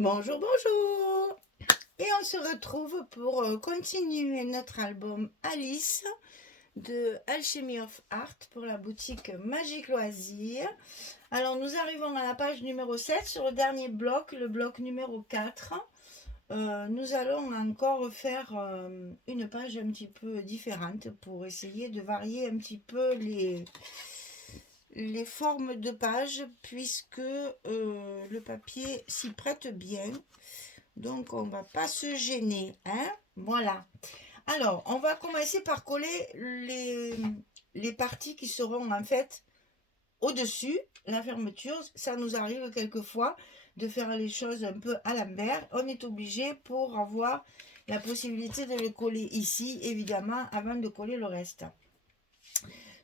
Bonjour, bonjour! Et on se retrouve pour continuer notre album Alice de Alchemy of Art pour la boutique Magique Loisirs. Alors nous arrivons à la page numéro 7 sur le dernier bloc, le bloc numéro 4. Nous allons encore faire une page un petit peu différente pour essayer de varier un petit peu les formes de page puisque le papier s'y prête bien. Donc, on va pas se gêner, hein? Voilà. Alors, on va commencer par coller les parties qui seront en fait au-dessus, la fermeture. Ça nous arrive quelquefois de faire les choses un peu à l'envers. On est obligé pour avoir la possibilité de le coller ici, évidemment, avant de coller le reste.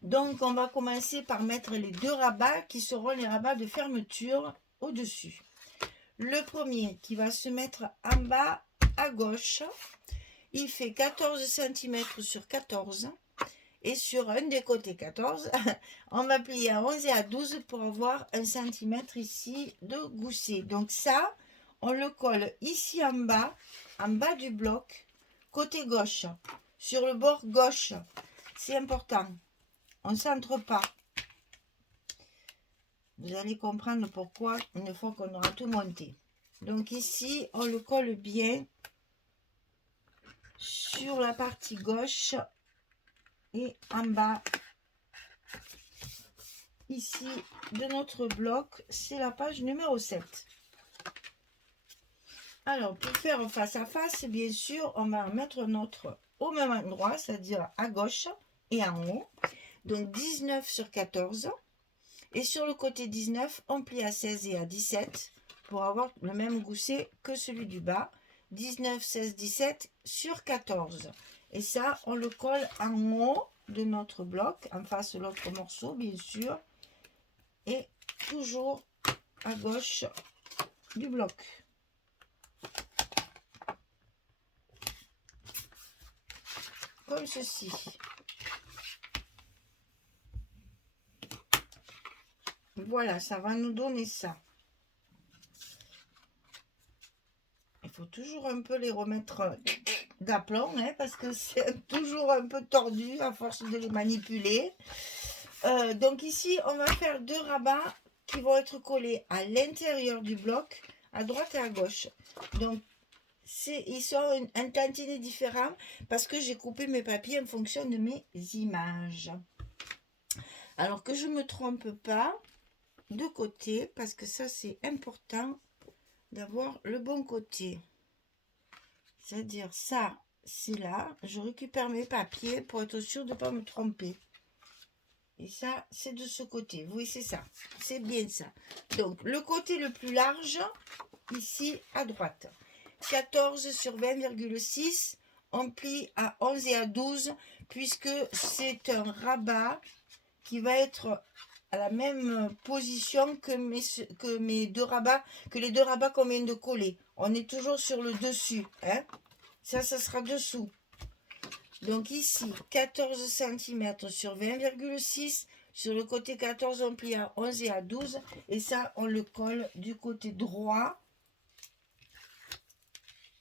Donc, on va commencer par mettre les deux rabats qui seront les rabats de fermeture au-dessus. Le premier qui va se mettre en bas à gauche, il fait 14 cm sur 14 et sur un des côtés 14, on va plier à 11 et à 12 pour avoir 1 cm ici de gousset. Donc ça, on le colle ici en bas du bloc, côté gauche, sur le bord gauche. C'est important, on ne centre pas. Vous allez comprendre pourquoi une fois qu'on aura tout monté. Donc ici, on le colle bien sur la partie gauche et en bas ici de notre bloc. C'est la page numéro 7. Alors, pour faire face à face, bien sûr, on va mettre notre au même endroit, c'est-à-dire à gauche et en haut. Donc 19 sur 14. Et sur le côté 19, on plie à 16 et à 17 pour avoir le même gousset que celui du bas. 19, 16, 17 sur 14. Et ça, on le colle en haut de notre bloc, en face de l'autre morceau, bien sûr. Et toujours à gauche du bloc. Comme ceci. Voilà, ça va nous donner ça. Il faut toujours un peu les remettre d'aplomb, hein, parce que c'est toujours un peu tordu à force de les manipuler. Donc ici, on va faire deux rabats qui vont être collés à l'intérieur du bloc, à droite et à gauche. Donc, ils sont un tantinet différent parce que j'ai coupé mes papiers en fonction de mes images. Alors que je ne me trompe pas de côté, parce que ça c'est important d'avoir le bon côté. C'est-à-dire ça, c'est là. Je récupère mes papiers pour être sûr de ne pas me tromper. Et ça, c'est de ce côté. Oui, c'est ça. C'est bien ça. Donc, le côté le plus large, ici, à droite. 14 sur 20,6. On plie à 11 et à 12, puisque c'est un rabat qui va être à la même position que mes deux rabats, que les deux rabats qu'on vient de coller. On est toujours sur le dessus. Hein. Ça sera dessous. Donc ici, 14 cm sur 20,6. Sur le côté 14, on plie à 11 et à 12. Et ça, on le colle du côté droit.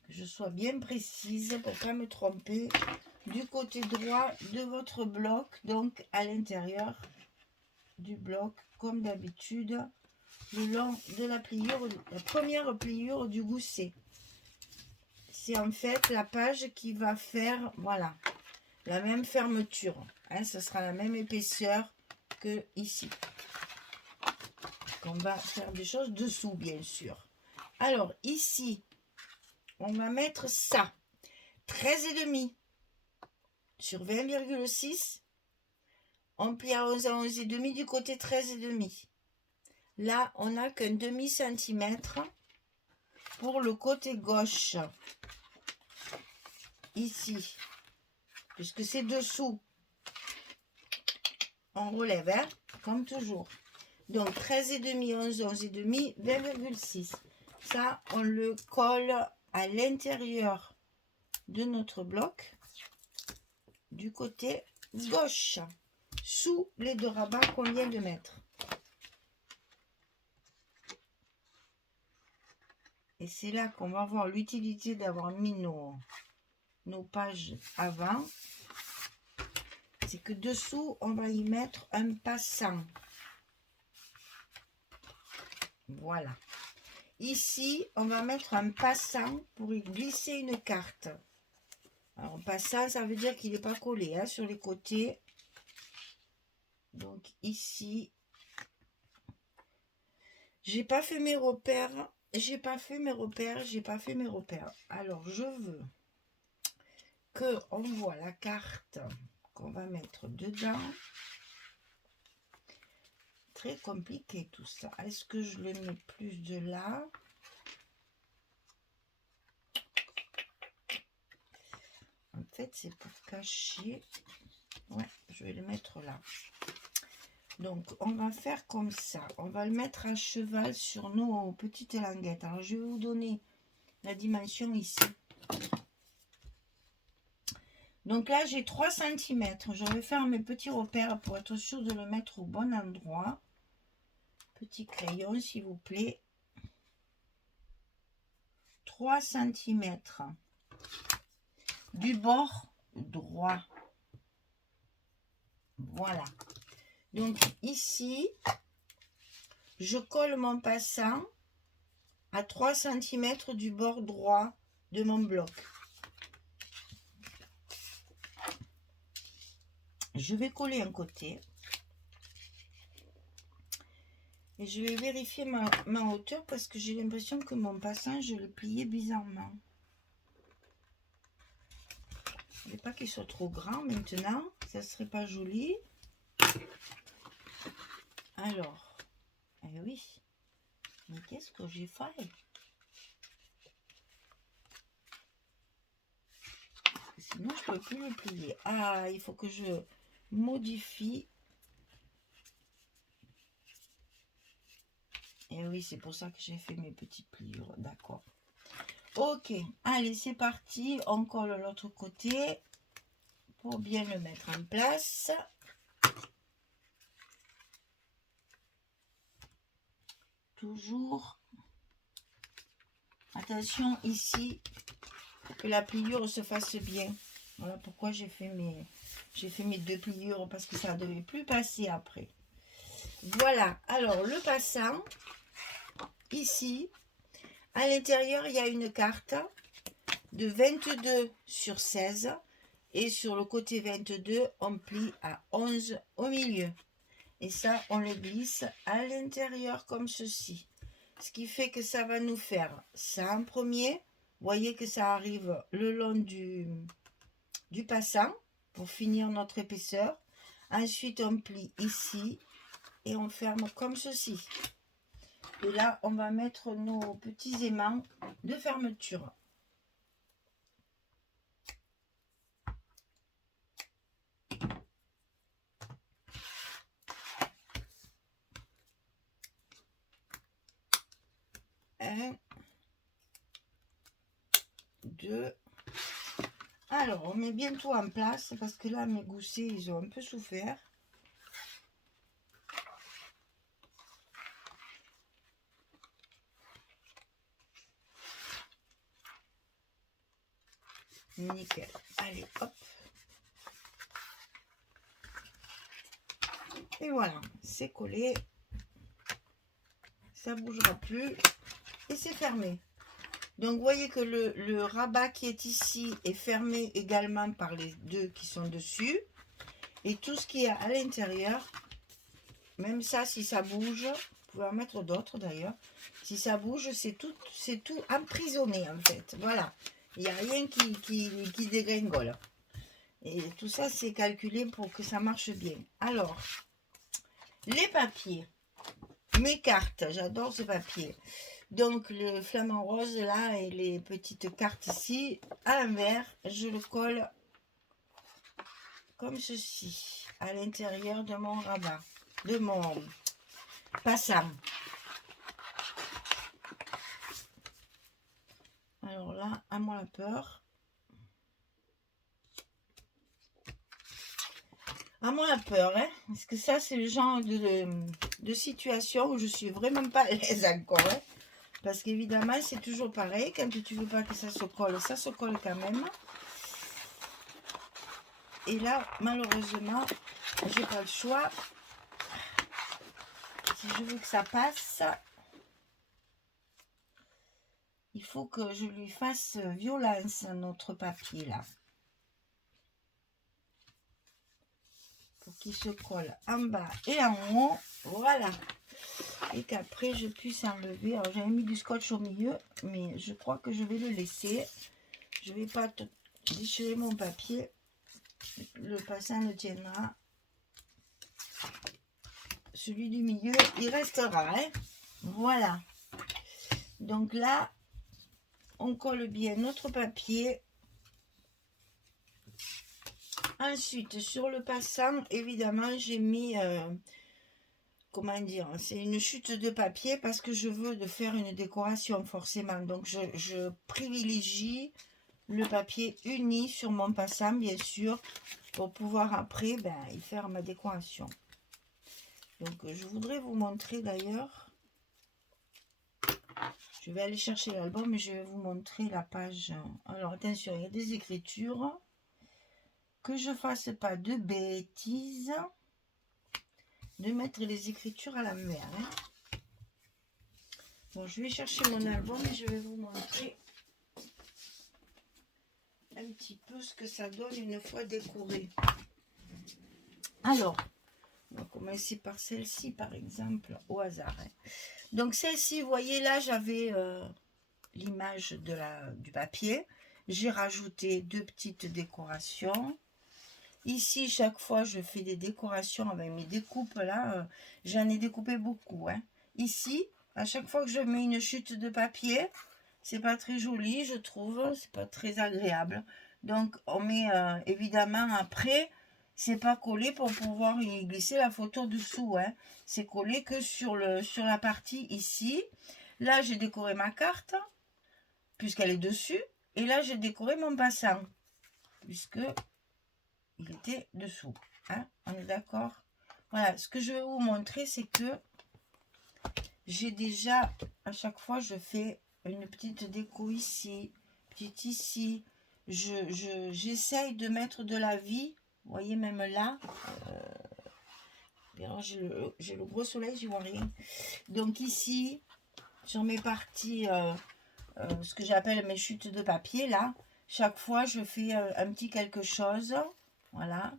Que je sois bien précise pour ne pas me tromper. Du côté droit de votre bloc, donc à l'intérieur du bloc, comme d'habitude, le long de la pliure, la première pliure du gousset. C'est en fait la page qui va faire, voilà, la même fermeture, hein, ce sera la même épaisseur que ici. On va faire des choses dessous, bien sûr. Alors ici, on va mettre ça, 13,5 sur 20,6. On plie à 11 et demi du côté 13,5. Là, on n'a qu'un demi-centimètre pour le côté gauche. Ici, puisque c'est dessous. On relève, hein, comme toujours. Donc 13,5, 11, 11,5, 20,6. Ça, on le colle à l'intérieur de notre bloc du côté gauche, sous les deux rabats qu'on vient de mettre. Et c'est là qu'on va voir l'utilité d'avoir mis nos pages avant. C'est que dessous, on va y mettre un passant. Voilà. Ici, on va mettre un passant pour y glisser une carte. Alors, passant, ça veut dire qu'il n'est pas collé hein, sur les côtés. Donc, ici, j'ai pas fait mes repères. Alors, je veux qu'on voit la carte qu'on va mettre dedans. Très compliqué tout ça. Est-ce que je le mets plus de là? En fait, c'est pour cacher. Ouais, je vais le mettre là. Donc, on va faire comme ça. On va le mettre à cheval sur nos petites languettes. Alors, je vais vous donner la dimension ici. Donc là, j'ai 3 cm. Je vais faire mes petits repères pour être sûr de le mettre au bon endroit. Petit crayon, s'il vous plaît. 3 cm du bord droit. Voilà. Donc ici, je colle mon passant à 3 cm du bord droit de mon bloc. Je vais coller un côté. Et je vais vérifier ma hauteur parce que j'ai l'impression que mon passant, je le pliais bizarrement. Je ne veux pas qu'il soit trop grand maintenant. Ça ne serait pas joli. Alors, eh oui. Mais qu'est-ce que j'ai fait? Sinon, je ne peux plus le plier. Ah, il faut que je modifie. Et oui, c'est pour ça que j'ai fait mes petites pliures. D'accord. Ok, allez, c'est parti. On colle l'autre côté pour bien le mettre en place. Toujours. Attention ici, que la pliure se fasse bien. Voilà pourquoi j'ai fait mes 2 pliures, parce que ça ne devait plus passer après. Voilà, alors le passant, ici, à l'intérieur, il y a une carte de 22 sur 16. Et sur le côté 22, on plie à 11 au milieu. Et ça, on le glisse à l'intérieur comme ceci. Ce qui fait que ça va nous faire ça en premier. Vous voyez que ça arrive le long du passant pour finir notre épaisseur. Ensuite, on plie ici et on ferme comme ceci. Et là, on va mettre nos petits aimants de fermeture. Un, deux. Alors, on met bientôt en place parce que là, mes goussets, ils ont un peu souffert. Nickel. Allez, hop. Et voilà, c'est collé. Ça bougera plus. Et c'est fermé. Donc, vous voyez que le rabat qui est ici est fermé également par les deux qui sont dessus. Et tout ce qui est à l'intérieur, même ça, si ça bouge, vous pouvez en mettre d'autres d'ailleurs. Si ça bouge, c'est tout emprisonné en fait. Voilà. Il n'y a rien qui dégringole. Et tout ça, c'est calculé pour que ça marche bien. Alors, les papiers. Mes cartes, j'adore ce papier. Donc, le flamant rose là et les petites cartes ici, à l'envers, je le colle comme ceci, à l'intérieur de mon rabat, de mon passant. Alors là, à moi la peur. À moi la peur, hein, parce que ça, c'est le genre de situation où je suis vraiment pas à l'aise encore. Hein. Parce qu'évidemment, c'est toujours pareil. Quand tu veux pas que ça se colle quand même. Et là, malheureusement, j'ai pas le choix. Si je veux que ça passe, il faut que je lui fasse violence à notre papier là. Pour qu'il se colle en bas et en haut. Voilà. Et qu'après je puisse enlever. Alors j'avais mis du scotch au milieu, mais je crois que je vais le laisser. Je vais pas déchirer mon papier. Le passant le tiendra. Celui du milieu, il restera. Hein. Voilà. Donc là, on colle bien notre papier. Ensuite, sur le passant, évidemment, j'ai mis, comment dire, c'est une chute de papier parce que je veux de faire une décoration forcément. Donc, je privilégie le papier uni sur mon passant, bien sûr, pour pouvoir après y faire ma décoration. Donc, je voudrais vous montrer d'ailleurs. Je vais aller chercher l'album, mais je vais vous montrer la page. Alors, attention, il y a des écritures. Que je fasse pas de bêtises. De mettre les écritures à l'envers. Hein. Bon, je vais chercher mon album et je vais vous montrer un petit peu ce que ça donne une fois décoré. Alors, on va commencer par celle-ci, par exemple, au hasard. Hein. Donc, celle-ci, vous voyez, là, j'avais l'image du papier. J'ai rajouté 2 petites décorations. Ici, chaque fois, je fais des décorations avec mes découpes. Là, j'en ai découpé beaucoup. Hein. Ici, à chaque fois que je mets une chute de papier, c'est pas très joli, je trouve. C'est pas très agréable. Donc, on met évidemment après, c'est pas collé pour pouvoir y glisser la photo dessous. Hein. C'est collé que sur la partie ici. Là, j'ai décoré ma carte, puisqu'elle est dessus. Et là, j'ai décoré mon passant, puisque il était dessous. Hein, on est d'accord? Voilà, ce que je vais vous montrer, c'est que j'ai déjà, à chaque fois, je fais une petite déco ici, petite ici. J'essaye de mettre de la vie. Vous voyez, même là. J'ai le gros soleil, je vois rien. Donc ici, sur mes parties, ce que j'appelle mes chutes de papier, là, chaque fois, je fais un petit quelque chose. Voilà.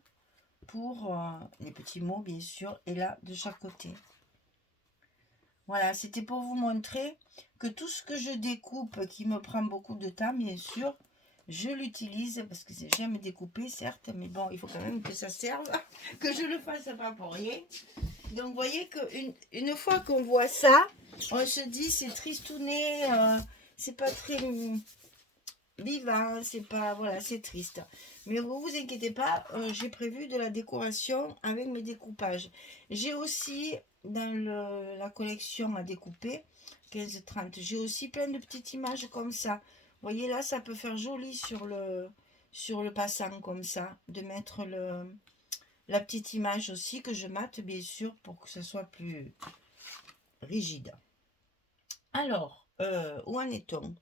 Pour les petits mots, bien sûr. Et là, de chaque côté. Voilà, c'était pour vous montrer que tout ce que je découpe, qui me prend beaucoup de temps, bien sûr, je l'utilise parce que j'aime découper, certes, mais bon, il faut quand même que ça serve, que je le fasse pas pour rien. Donc, vous voyez qu'une fois qu'on voit ça, on se dit c'est tristouné, c'est pas très vivant, c'est pas, voilà, c'est triste. Mais vous inquiétez pas, j'ai prévu de la décoration avec mes découpages. J'ai aussi, dans la collection à découper, 15-30, j'ai aussi plein de petites images comme ça. Vous voyez là, ça peut faire joli sur le passant comme ça, de mettre la petite image aussi que je mate bien sûr pour que ça soit plus rigide. Alors, où en est-on?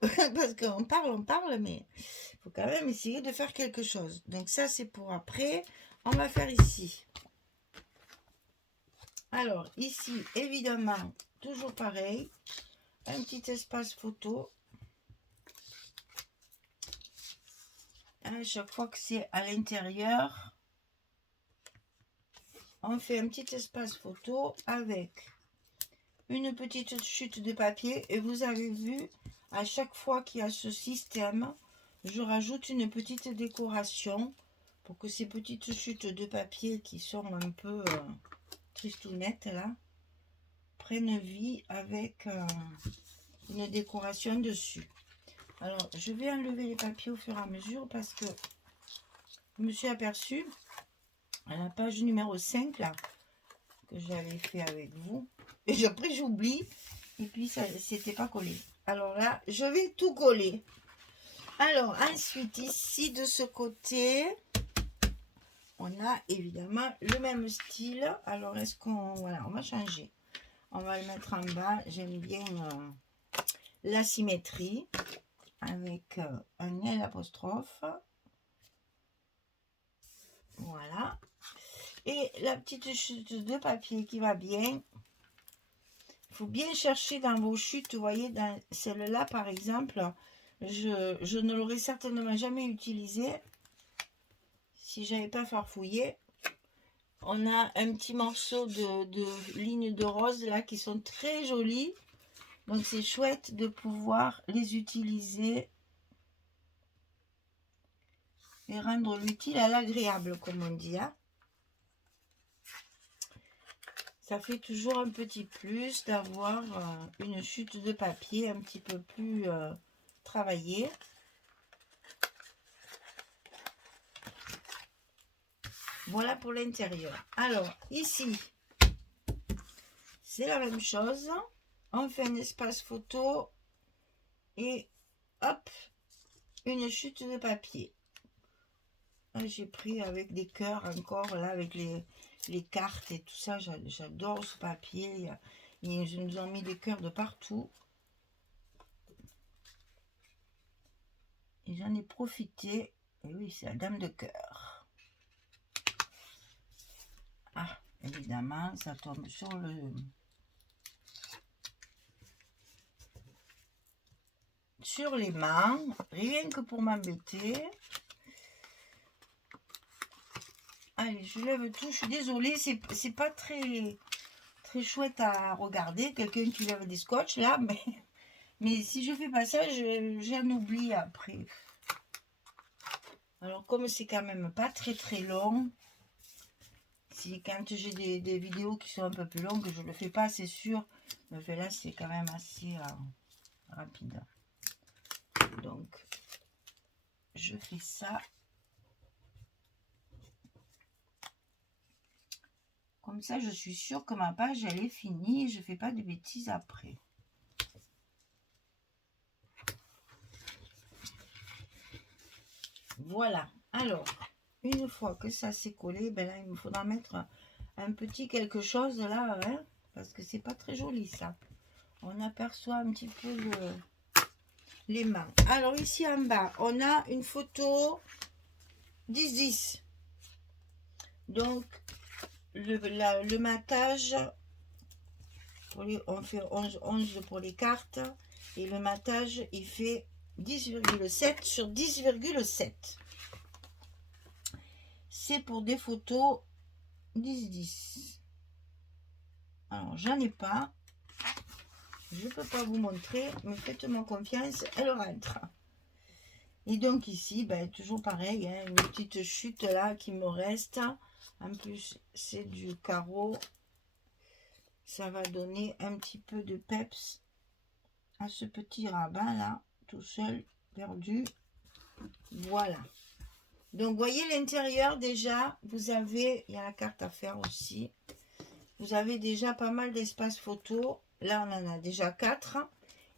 Parce qu'on parle, mais il faut quand même essayer de faire quelque chose. Donc ça, c'est pour après. On va faire ici. Alors, ici, évidemment, toujours pareil. Un petit espace photo. À chaque fois que c'est à l'intérieur, on fait un petit espace photo avec une petite chute de papier. Et vous avez vu, à chaque fois qu'il y a ce système, je rajoute une petite décoration pour que ces petites chutes de papier qui sont un peu tristounettes là prennent vie avec une décoration dessus. Alors je vais enlever les papiers au fur et à mesure parce que je me suis aperçue à la page numéro 5 là que j'avais fait avec vous et après j'oublie et puis ça c'était pas collé. Alors là je vais tout coller. Alors ensuite ici de ce côté on a évidemment le même style. Alors est-ce qu'on, voilà, on va changer, on va le mettre en bas. J'aime bien la symétrie avec un L apostrophe. Voilà. Et la petite chute de papier qui va bien. Il faut bien chercher dans vos chutes. Vous voyez, dans celle-là, par exemple, je ne l'aurais certainement jamais utilisée si j'avais pas farfouillé. On a un petit morceau de lignes de rose là qui sont très jolies. Donc c'est chouette de pouvoir les utiliser et rendre l'utile à l'agréable, comme on dit. Hein. Ça fait toujours un petit plus d'avoir une chute de papier un petit peu plus travaillée. Voilà pour l'intérieur. Alors, ici, c'est la même chose. On fait un espace photo et hop, une chute de papier. J'ai pris avec des cœurs encore, là, avec les cartes et tout ça. J'adore ce papier. Ils nous ont mis des cœurs de partout. Et j'en ai profité. Et oui, c'est la dame de cœur. Ah, évidemment, ça tombe sur les mains, rien que pour m'embêter. Allez, je lève tout. Je suis désolée, c'est pas très chouette à regarder. Quelqu'un qui lève des scotch là, mais si je fais pas ça, j'en oublie après. Alors comme c'est quand même pas très long, si quand j'ai des vidéos qui sont un peu plus longues, je le fais pas, c'est sûr. Mais là, c'est quand même assez rapide. Donc, je fais ça. Comme ça, je suis sûre que ma page, elle est finie et je ne fais pas de bêtises après. Voilà. Alors, une fois que ça s'est collé, ben là, il me faudra mettre un petit quelque chose là, hein, parce que c'est pas très joli ça. On aperçoit un petit peu les mains. Alors ici en bas, on a une photo 10-10. Donc, le matage, on fait 11 pour les cartes. Et le matage, il fait 10,7 sur 10,7. C'est pour des photos 10-10. Alors, j'en ai pas. Je ne peux pas vous montrer, mais faites-moi confiance, elle rentre. Et donc ici, ben, toujours pareil, hein, une petite chute là qui me reste. En plus, c'est du carreau. Ça va donner un petit peu de peps à ce petit rabbin là, tout seul, perdu. Voilà. Donc, voyez l'intérieur déjà, vous avez, il y a la carte à faire aussi. Vous avez déjà pas mal d'espace photo. Là, on en a déjà 4.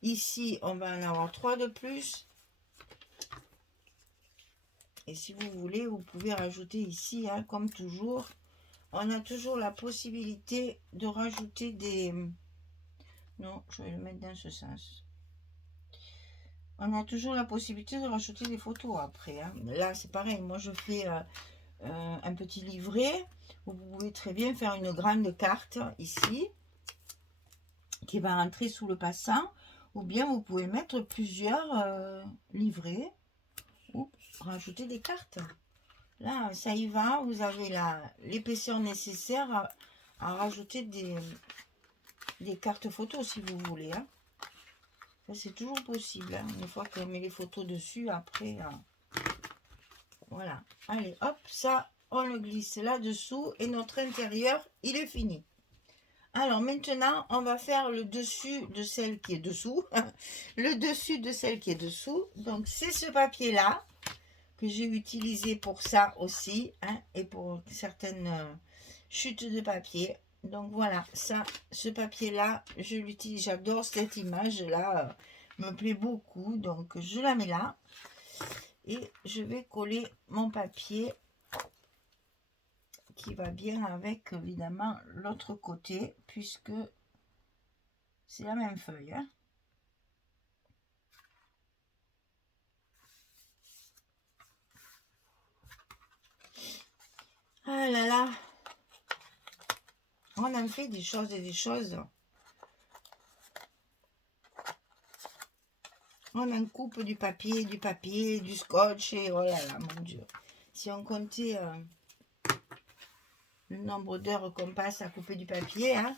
Ici, on va en avoir 3 de plus. Et si vous voulez, vous pouvez rajouter ici, hein, comme toujours. On a toujours la possibilité de rajouter des... Non, je vais le mettre dans ce sens. On a toujours la possibilité de rajouter des photos après. Hein. Là, c'est pareil. Moi, je fais un petit livret. Vous pouvez très bien faire une grande carte ici qui va rentrer sous le passant. Ou bien vous pouvez mettre plusieurs livrets ou rajouter des cartes. Là, ça y va. Vous avez l'épaisseur nécessaire à rajouter des cartes photos si vous voulez. Hein. Ça, c'est toujours possible. Hein. Une fois qu'on met les photos dessus, après, voilà. Allez, hop, ça, on le glisse là-dessous et notre intérieur, il est fini. Alors maintenant, on va faire le dessus de celle qui est dessous. Le dessus de celle qui est dessous. Donc, c'est ce papier-là que j'ai utilisé pour ça aussi. Hein, et pour certaines chutes de papier. Donc voilà, ça, ce papier-là, je l'utilise. J'adore cette image-là. Me plaît beaucoup. Donc, je la mets là. Et je vais coller mon papier qui va bien avec évidemment l'autre côté puisque c'est la même feuille. Hein. là là. On en fait des choses et des choses. On en coupe du papier, du scotch et oh là là, mon Dieu. Si on comptait le nombre d'heures qu'on passe à couper du papier, hein.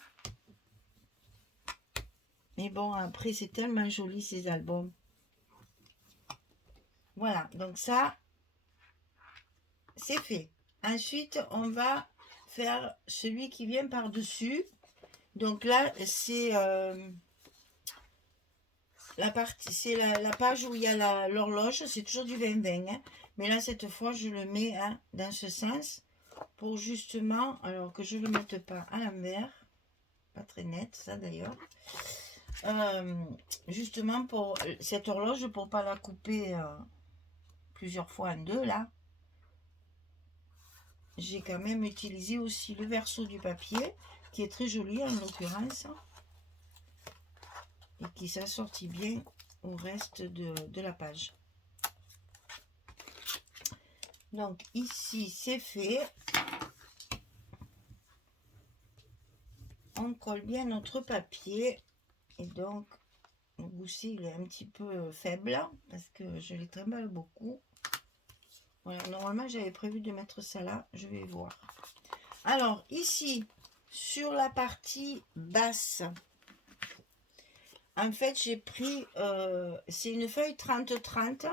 Mais bon, après, c'est tellement joli ces albums. Voilà, donc ça, c'est fait. Ensuite, on va faire celui qui vient par-dessus. Donc là, c'est la partie, c'est la page où il y a l'horloge. C'est toujours du 20-20. Hein. Mais là, cette fois, je le mets hein, dans ce sens pour justement, alors que je ne le mette pas à l'envers. Pas très net, ça d'ailleurs. Justement pour cette horloge, pour pas la couper plusieurs fois en deux, là. J'ai quand même utilisé aussi le verso du papier, qui est très joli en l'occurrence, et qui s'assortit bien au reste de la page. Donc ici, c'est fait. On colle bien notre papier, et donc le gousset, il est un petit peu faible, parce que je les trimballe beaucoup. Voilà, normalement, j'avais prévu de mettre ça là, je vais voir. Alors, ici, sur la partie basse, en fait, j'ai pris, c'est une feuille 30-30,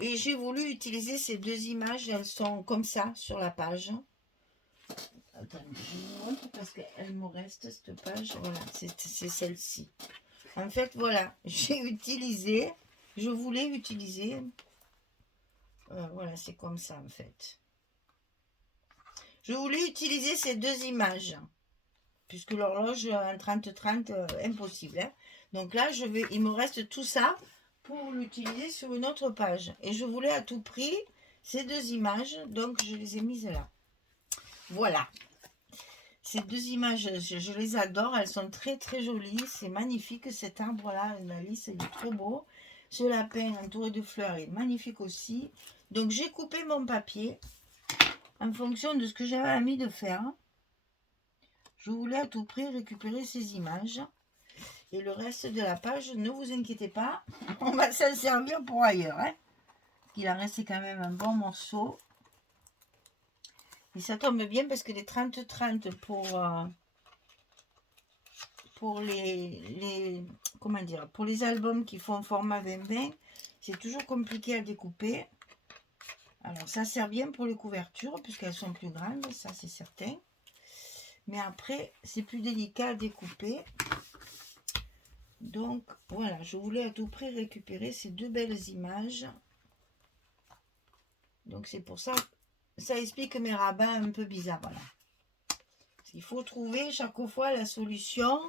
et j'ai voulu utiliser ces deux images, elles sont comme ça, sur la page. Attendez, je vous montre parce qu'elle me reste, cette page, voilà, c'est celle-ci. En fait, voilà, j'ai utilisé, je voulais utiliser, voilà, c'est comme ça, en fait. Je voulais utiliser ces deux images, puisque l'horloge en 30-30, impossible. Hein. Donc là, il me reste tout ça pour l'utiliser sur une autre page. Et je voulais à tout prix ces deux images, donc je les ai mises là. Voilà. Ces deux images, je les adore, elles sont très très jolies. C'est magnifique cet arbre-là, la lisse, il est trop beau. Ce lapin entouré de fleurs est magnifique aussi. Donc j'ai coupé mon papier en fonction de ce que j'avais envie de faire. Je voulais à tout prix récupérer ces images. Et le reste de la page, ne vous inquiétez pas, on va s'en servir pour ailleurs. Hein. Il en reste quand même un bon morceau. Et ça tombe bien parce que les 30-30 pour comment dire, pour les albums qui font format 20-20, c'est toujours compliqué à découper. Alors ça sert bien pour les couvertures puisqu'elles sont plus grandes, ça c'est certain. Mais après, c'est plus délicat à découper. Donc voilà, je voulais à tout prix récupérer ces deux belles images. Donc c'est pour ça, ça explique mes rabats un peu bizarres. Voilà. Il faut trouver chaque fois la solution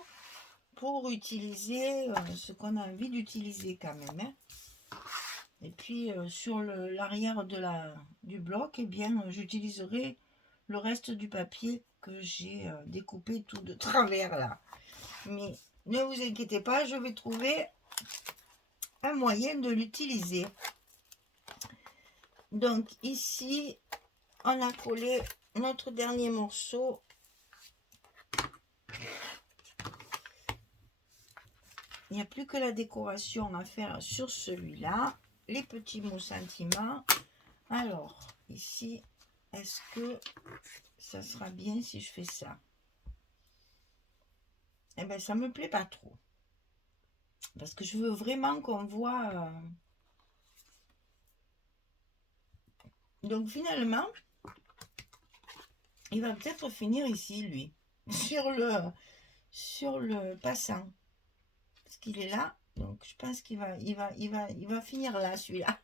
pour utiliser ce qu'on a envie d'utiliser quand même. Hein. Et puis sur l'arrière du bloc, eh bien j'utiliserai le reste du papier que j'ai découpé tout de travers là. Mais ne vous inquiétez pas, je vais trouver un moyen de l'utiliser. Donc ici, on a collé notre dernier morceau. Il n'y a plus que la décoration à faire sur celui-là. Les petits mots sentiments. Alors, ici, est-ce que ça sera bien si je fais ça? Eh bien, ça me plaît pas trop. Parce que je veux vraiment qu'on voit... Donc, finalement, il va peut-être finir ici, lui. Sur le passant. Parce qu'il est là. Donc, je pense qu'il va finir là, celui-là.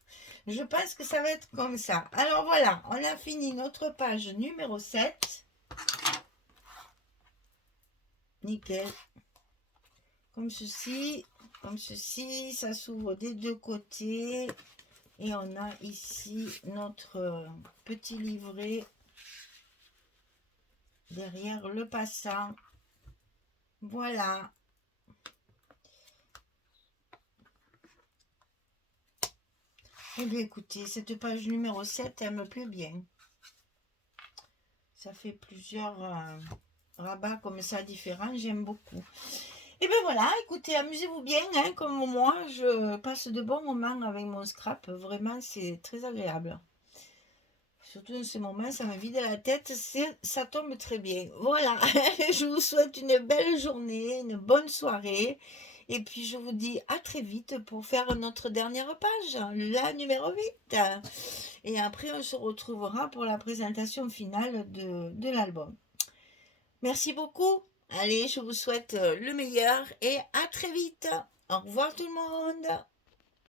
Je pense que ça va être comme ça. Alors, voilà. On a fini notre page numéro 7. Nickel. Comme ceci, ça s'ouvre des deux côtés. Et on a ici notre petit livret derrière le passant. Voilà. Eh bien, écoutez, cette page numéro 7, elle me plaît bien. Ça fait plusieurs rabats comme ça différents, j'aime beaucoup. Et ben voilà, écoutez, amusez-vous bien, hein, comme moi, je passe de bons moments avec mon scrap, vraiment c'est très agréable. Surtout dans ces moments, ça me vide la tête, ça tombe très bien. Voilà, je vous souhaite une belle journée, une bonne soirée. Et puis je vous dis à très vite pour faire notre dernière page, la numéro 8. Et après, on se retrouvera pour la présentation finale de l'album. Merci beaucoup. Allez, je vous souhaite le meilleur et à très vite. Au revoir tout le monde.